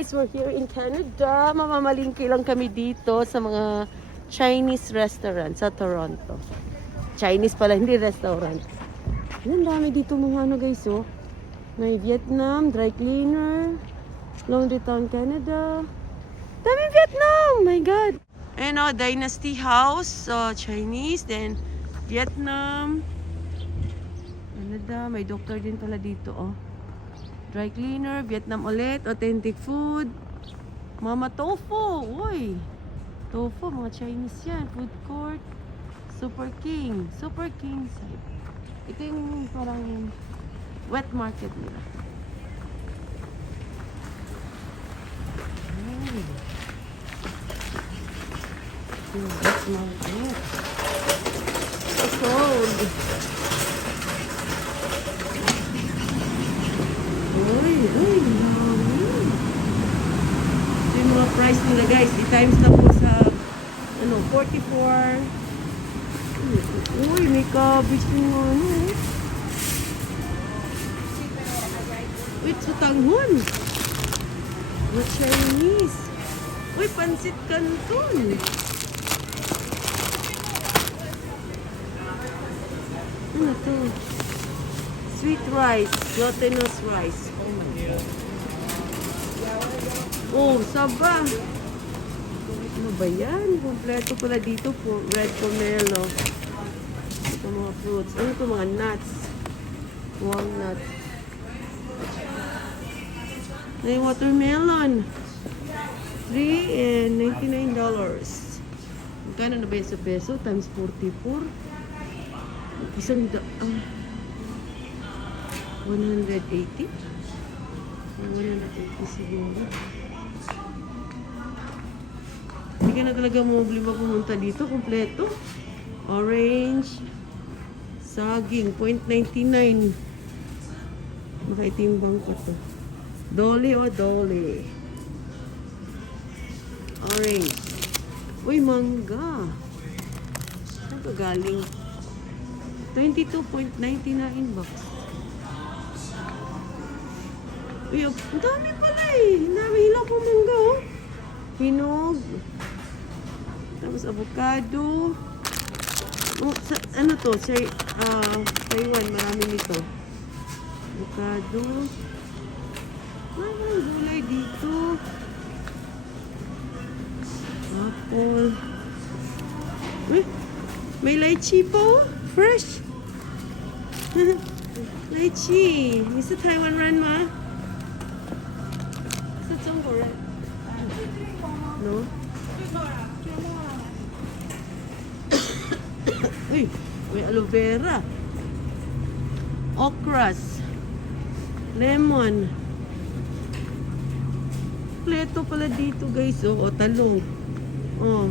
guys, we're here in Canada. Mamamalingki lang kami dito sa mga Chinese restaurant sa Toronto. Chinese pala, hindi restaurant. Ang dami dito mga ano guys, oh. May Vietnam, dry cleaner, Laundry Town, Canada. Dami Vietnam! My God! And Dynasty House, Chinese, then Vietnam, Canada. May doctor din pala dito, oh. Dry cleaner, Vietnam ulit, authentic food. Mama Tofu, uy. Tofu, mga Chinese yan. Food court, Super King side. Ito yung parang wet market nila. Wet market. So cold. Uy, dami. Ito yung mga price nila guys. I-times na po sa 44. Uy, may cabbage yung ano. Wait, sutanghon. Mga Chinese. Uy, pansit canton. Ano to? Sweet rice, glutinous rice. Oh my God. Oh, saba. Ano ba yan? Kompleto pala dito po. Red pomelo. Ito mga fruits. Ano ito? Mga nuts. Walnut. May watermelon. $3.99. Magkano na ba yun sa peso? Times 44. Isang 180? 180 siguro. Hindi ka na talaga mobile pumunta dito. Kompleto. Orange. Saging. $0.99. Makaitimbang ko to. Dolly o Dolly. Orange. Uy, mangga. Saan ka galing? $22.99 bucks. Uy, ang dami pala eh. Ang dami hilaw po mangga, oh. Hinog. Tapos avocado. Oh, ano to? Taiwan, marami nito. Avocado. Ang gulay dito. Apple. Uy, may lychee po. Fresh. Lychee. Is it Taiwan ran ma? Is it Zhongguo ran? No? Uy, may aloe vera. Okras. Lemon. Pleto pala dito guys. Oh, talong. Oh.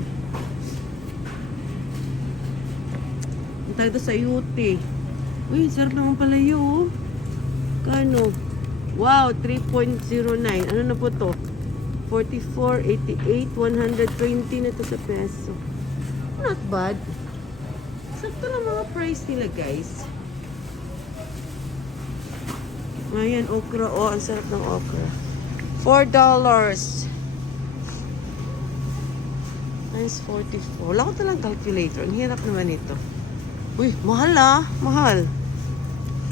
Tayo sa Yuti. Uy, sarap naman pala yun. Kano? Wow, 3.09. Ano na po to? 44, 88, 120 na to sa peso. Not bad. Sakto na mga price nila, guys. Ayan, okra. Oh, ang sarap ng okra. $4. Times 44. Wala ko talang calculator. Ang hirap naman ito. Uy, mahal ah. Mahal.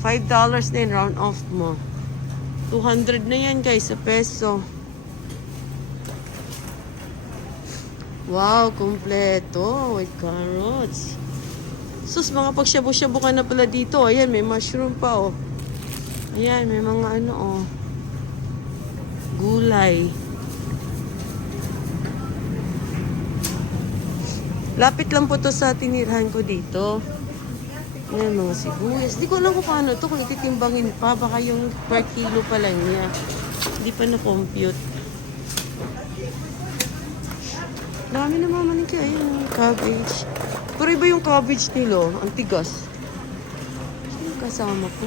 $5 din, round off mo. 200 na yan guys, sa peso. Wow, kompleto. With carrots. Sus, mga pagsyabu-syabu ka na pala dito. Ayan, may mushroom pa oh. Ayan, may mga ano oh. Gulay. Lapit lang po to sa tinirahan ko dito. Ayan, mga sibuyas. Hindi ko alam kung paano ito. Kung ititimbangin pa, baka yung per kilo pa lang niya. Hindi pa na-compute. Dami na mamanin kaya. Ayan, cabbage. Pero iba yung cabbage nilo. Ang tigas. Yung kasama ko.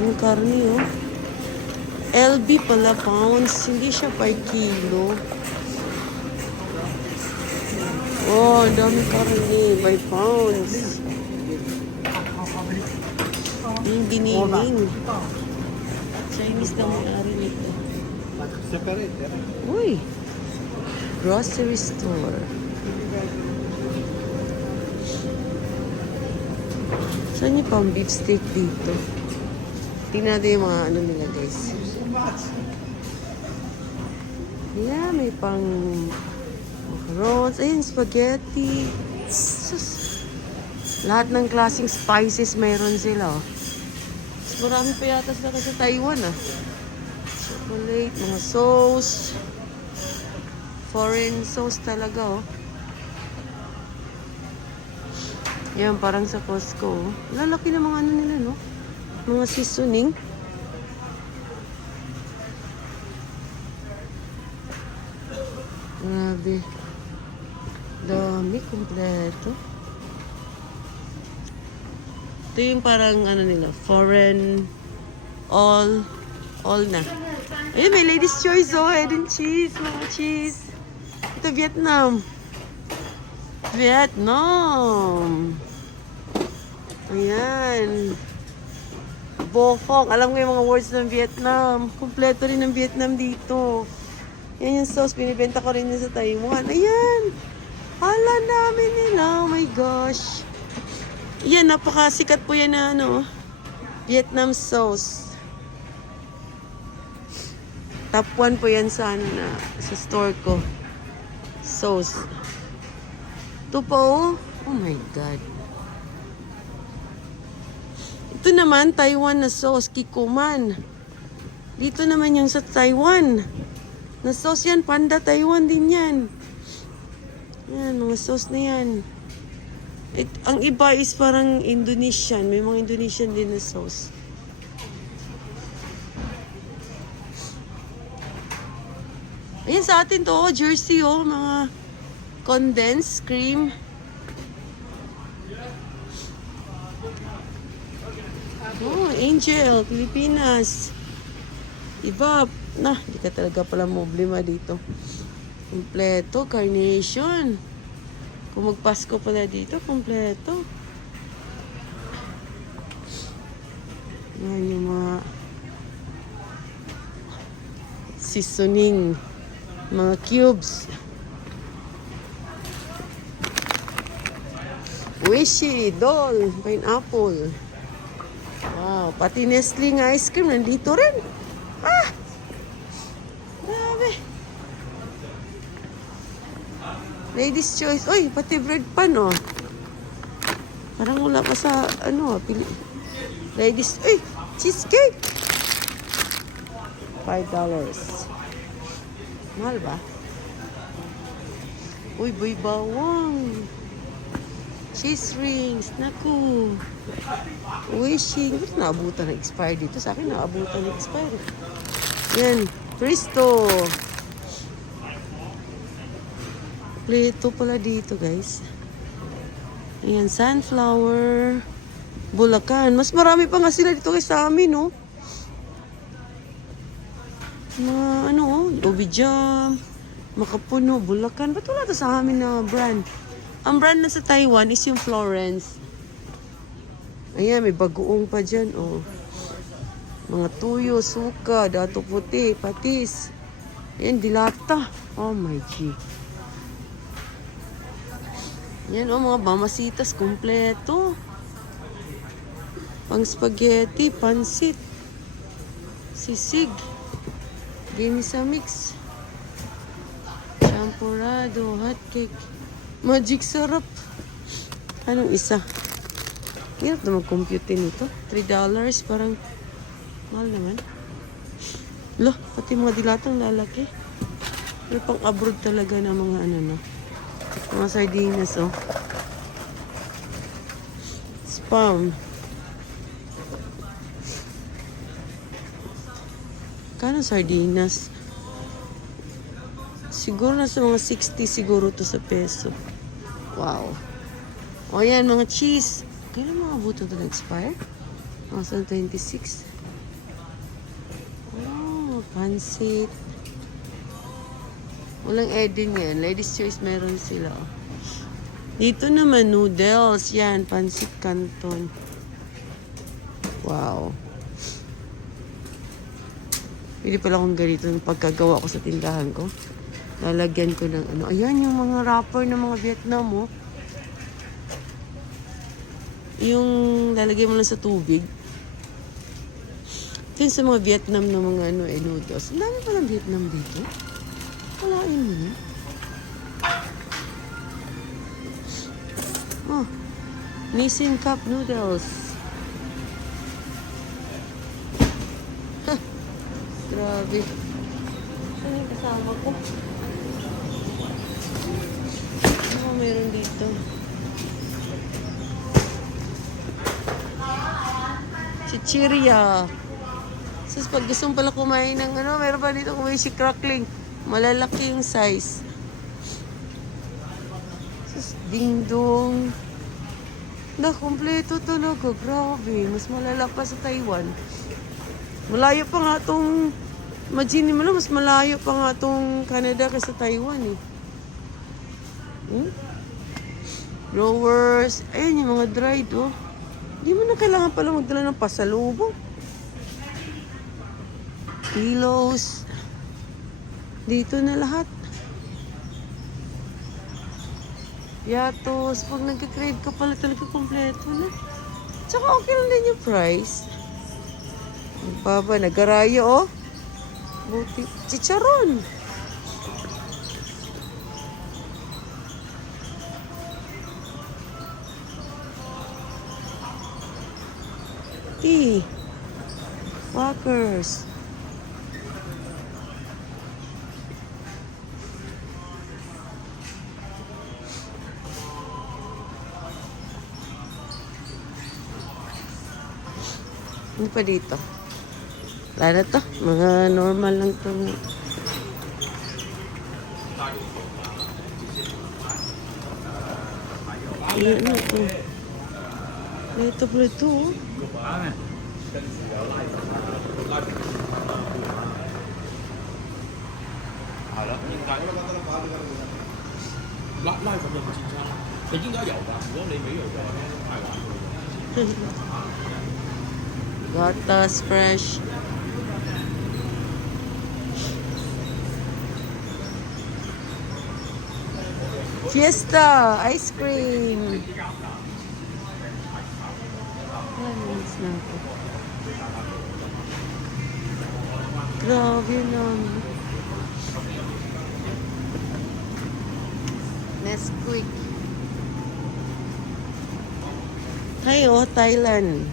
Yung karni, oh. LB pala pounds. Hindi siya per kilo. Oh, dami karni by pounds. Yung giniling. Chinese na may-ari nito. Uy! Grocery store. Saan yung pang beef steak dito? Tingnan natin yung mga ano nila guys. Yeah, may pang macarons. Ayun, spaghetti. Sus. Lahat ng klaseng spices mayroon sila. Oh. Mas marami pa yata sila kasi sa Taiwan ah. Chocolate, mga sauce. Foreign sauce talaga oh. Yan, parang sa Costco. Oh. Lalaki na mga ano nila no? Mga seasoning. Grabe. Dami, kompleto. Ito yung parang ano nila, foreign, all na. Ayun, may ladies choice oh, head and cheese, mga cheese. Ito, Vietnam. Ayan. Bofong. Alam ko yung mga words ng Vietnam. Kompleto rin ng Vietnam dito. Yan yung sauce. Binibenta ko rin yun sa Taiwan. Ayan. Hala, dami nila. Oh my gosh. Yan, napakasikat po yan na ano. Vietnam sauce. Top 1 po yan sa ano na, sa store ko. Sauce. Ito po, oh. Oh my God. Ito naman, Taiwan na sauce. Kikuman. Dito naman yung sa Taiwan. Na sauce yan, Panda Taiwan din yan. Yan, mga sauce na yan. Ang iba is parang Indonesian. May mga Indonesian din na sauce. Ayan sa atin to, oh, Jersey oh, mga condensed cream. Oh, Angel, Pilipinas. Iba, di ka talaga pala problema dito. Kompleto, carnation. Kung magpasko pala dito, kompleto. Yan yung mga seasoning, mga cubes. Wishy, Dole, pineapple. Wow, pati Nestle nga ice cream nandito rin. Ah! Grabe. Ladies choice. Uy, pati bread pan, oh. Parang wala pa sa, ano, ladies, uy, cheesecake. $5. Mahal ba? Uy, boy bawang. Cheese rings. Naku. Wishing. Ba't naabutan ng expire dito? Sa akin naabutan ng expire. Yan. Presto. Pleto pala dito, guys. Ayan, sunflower. Bulacan. Mas marami pa nga sila dito kaysa amin, no? Mga, ano, oh, Ubi Jam. Makapuno. Bulacan. Ba't wala to sa amin na brand? Ang brand na sa Taiwan is yung Florence. Ayan, may bagoong pa dyan, oh. Mga tuyo, suka, dato puti, patis. Ayan, dilata. Oh my G. Yan, oh, mga bamasitas, kompleto. Pang spaghetti, pansit. Sisig. Ginisa mix. Champurrado, hotcake. Magic sarap. Anong isa? Hirap na mag-compute nito. $3, parang mahal naman. Lo, pati mga dilatang lalaki. May pang-abroad talaga na mga ano, no? Mga sardinas, oh. Spam. Kano sardinas? Siguro nasa mga 60 siguro to sa peso. Wow. O yan, mga cheese. Kailan mga buto to na-expire? Mga 26. Oh, pansit. Walang Eden yan. Ladies choice meron sila. Dito naman noodles. Yan, pansit canton. Wow. Pwede pala akong ganito yung pagkagawa ko sa tindahan ko. Lalagyan ko ng ano. Ayan yung mga wrapper ng mga Vietnam, oh. Yung lalagyan mo lang sa tubig. Ito sa mga Vietnam na mga ano, noodles. Ang dami palang Vietnam dito. Walain mo yun. Oh. Nissin Cup Noodles. Grabe. Saan yung kasama ko? Ano meron dito? Chichirya. Sus, pag gusto mo pala kumain ng ano, meron pa dito kumain si Crackling. Malalaki yung size. Sus, ding-dong. Na, kompleto talaga. Grabe. Mas malala pa sa Taiwan. Malayo pa nga itong... Imagine mo lang, mas malayo pa nga itong Canada kaysa Taiwan eh. Growers. Ayun yung mga dried oh. Hindi mo na kailangan pala magdala ng pasalubong. Pillows. Dito na lahat. Yatos. Pag nagka-crave ka pala talaga kompleto na. Tsaka okay lang din yung price. Ang baba, nagarayo oh. Buti. Chicharon. Tea. Walkers. Ano pa dito? Wala na to. Mga normal lang to. Ayan na to. Ito pala ito oh. 係啦，應該拉咁就唔戰爭，你應該有㗎。如果你沒有嘅話，太難。Gatas fresh. Fiesta ice cream. Grabe naman. Nesquik. Hi, oh, Thailand.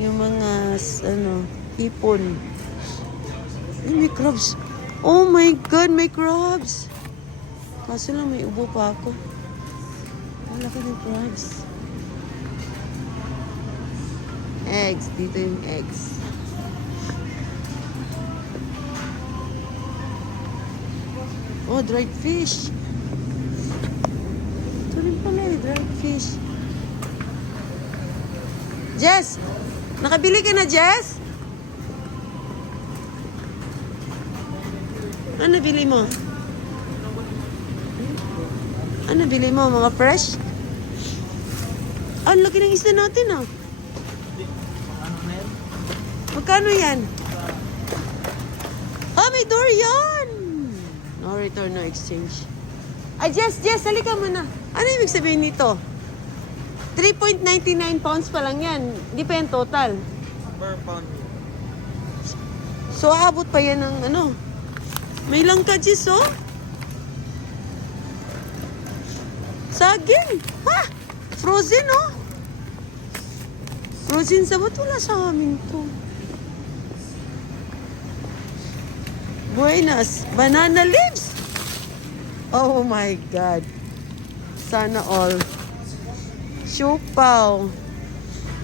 Yung mga, ano, hipon. Ay, may crabs. Oh my God, may crabs. Kaso lang, may ubo pa ako. Wala ka ng crabs. Eggs. Dito yung eggs. Oh, dried fish. Ito rin pala eh, dried fish. Jess! Nakabili ka na, Jess? Ano nabili mo? Ano nabili mo? Mga fresh? Ang laki ng isda natin, ah. Magkano yan? Ah, may durian! No return, no exchange. Ay, Jess, halika mo na. Ano ibig sabihin nito? 3.99 pounds pa lang yan. Hindi pa yan total. Per pound. So, aabot pa yan ng ano. May langka, Jess, oh. Saging. Ha? Frozen, oh. Frozen sabot. Wala sa amin to. Buenas. Banana leaves. Oh my God. Sana all. Siopaw.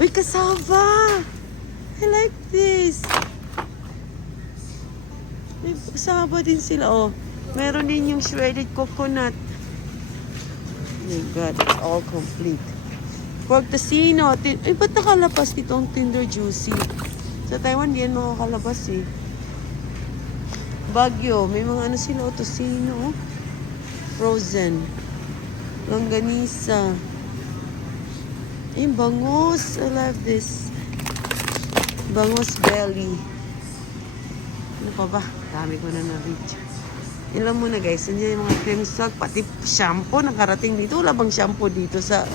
Uy, cassava. I like this. May cassava din sila, oh. Meron din yung shredded coconut. Oh my God, it's all complete. Pork tocino. Ay, ba't nakalabas dito ang Tender Juicy? Sa Taiwan, di yan makakalabas eh. Baguio. May mga ano sila, oh, tocino. Frozen. Longganisa. Ay, bangus. I love this. Bangus belly. Ano pa ba? Dami ko na na-reach. Yun lang muna guys. Yan yung mga cream sock. Pati shampoo nakarating dito. Wala bang shampoo dito sa...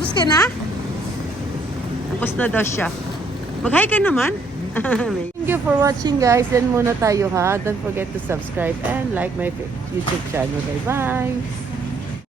Tapos ka na? Tapos na daw siya. Mag-hi ka naman. Thank you for watching guys. Yan muna tayo ha. Don't forget to subscribe and like my YouTube channel. Bye bye.